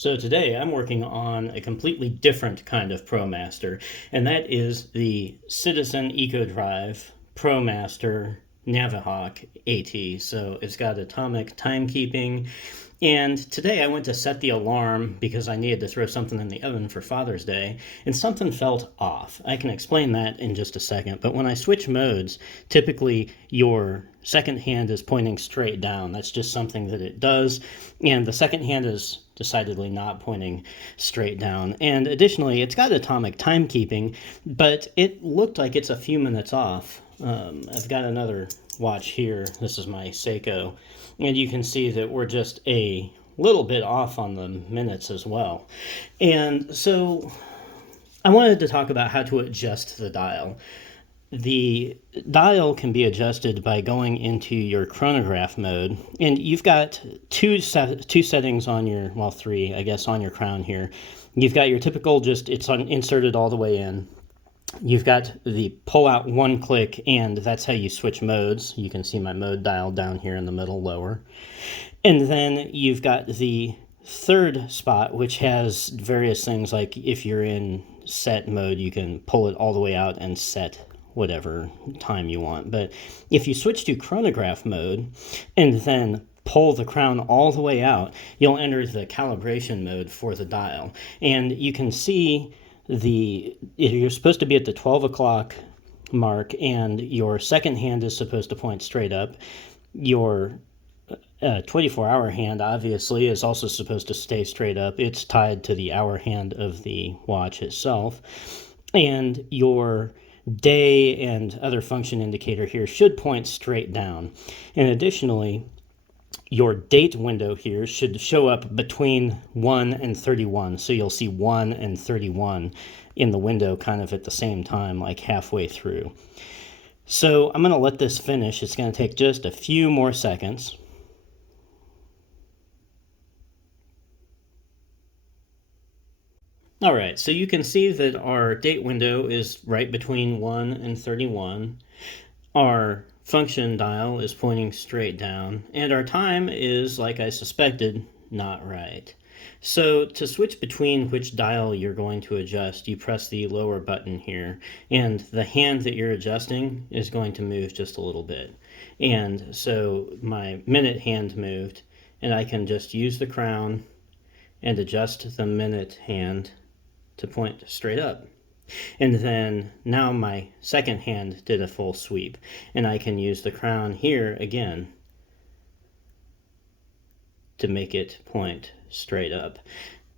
So today I'm working on a completely different kind of ProMaster, and that is the Citizen EcoDrive ProMaster NaviHawk AT. So it's got atomic timekeeping, and today I went to set the alarm because I needed to throw something in the oven for Father's Day, and something felt off. I can explain that in just a second, but when I switch modes, typically your second hand is pointing straight down. That's just something that it does, and the second hand is decidedly not pointing straight down. And additionally, it's got atomic timekeeping, but it looked like it's a few minutes off. I've got another watch here. This is my Seiko, and you can see that we're just a little bit off on the minutes as well. And so I wanted to talk about how to adjust the dial. The dial can be adjusted by going into your chronograph mode, and you've got two settings on your, well, three, I guess, on your crown here. You've got your typical, inserted all the way in. You've got the pull out one click, and that's how you switch modes. You can see my mode dial down here in the middle lower. And then you've got the third spot, which has various things, like if you're in set mode, you can pull it all the way out and set whatever time you want. But if you switch to chronograph mode and then pull the crown all the way out, you'll enter the calibration mode for the dial. And you can see you're supposed to be at the 12 o'clock mark, and your second hand is supposed to point straight up. Your 24-hour hand, obviously, is also supposed to stay straight up. It's tied to the hour hand of the watch itself. And your day and other function indicator here should point straight down. And additionally, your date window here should show up between 1 and 31. So you'll see 1 and 31 in the window kind of at the same time, like halfway through. So I'm going to let this finish. It's going to take just a few more seconds. All right, so you can see that our date window is right between 1 and 31. Our function dial is pointing straight down, and our time is, like I suspected, not right. So to switch between which dial you're going to adjust, you press the lower button here, and the hand that you're adjusting is going to move just a little bit. And so my minute hand moved, and I can just use the crown and adjust the minute hand to point straight up. And then now my second hand did a full sweep, and I can use the crown here again to make it point straight up.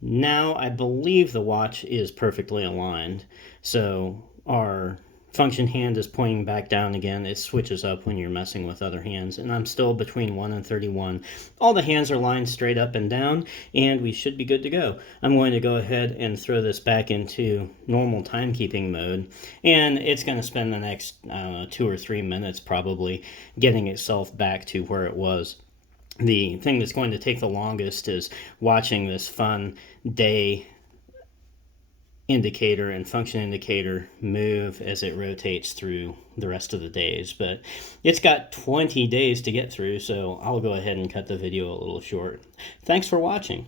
Now I believe the watch is perfectly aligned, so our function hand is pointing back down again. It switches up when you're messing with other hands, and I'm still between 1 and 31. All the hands are lined straight up and down, and we should be good to go. I'm going to go ahead and throw this back into normal timekeeping mode, and it's going to spend the next, I don't know, 2 or 3 minutes probably getting itself back to where it was. The thing that's going to take the longest is watching this fun day indicator and function indicator move as it rotates through the rest of the days. But it's got 20 days to get through, so I'll go ahead and cut the video a little short. Thanks for watching.